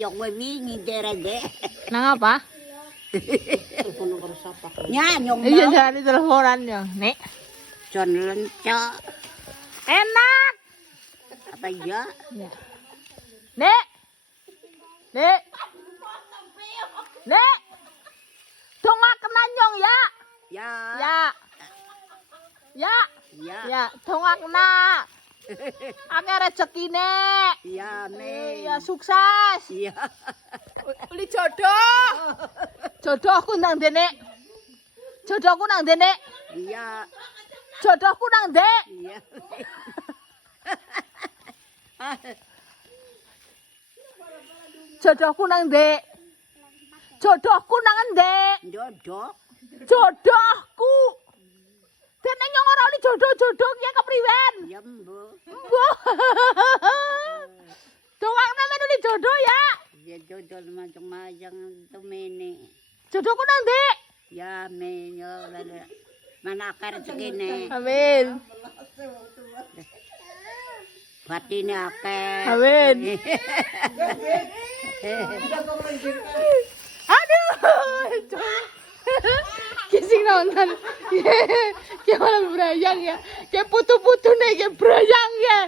Yok wingi derede. Nang apa? Nya nyong. Iya jangan teleponan ya. Nek. Jon lencok. Enak. Apa ya? Ya. Nek. Nek. Nek. Dongak kena nyong ya. Ya. Ya. Ya. Ya. Ya, dongak kena. Akeh rezekine. Ya, men. Ya sukses. Ya. Uli jodoh. Jodohku nang dene. Jodohku nang dene. Ya. Jodohku nang dek. Ya. Jodohku nang dek. Jodohku nang ndek. Jodoh. Jodohku. Dene nyong ora oli jodoh-jodoh ki kepriwen. Ya, Mbok. Mbah. Dongak nang uli jodoh ya. Ya jodoh macam-macam temene. Jodohku nang dek. Ya, men yo mana akar segini. Amin. Batine akeh. Amin. Aduh. Kising nonton. Kayak malah berayang ya. Kayak putu-putu nih kayak berayang ya.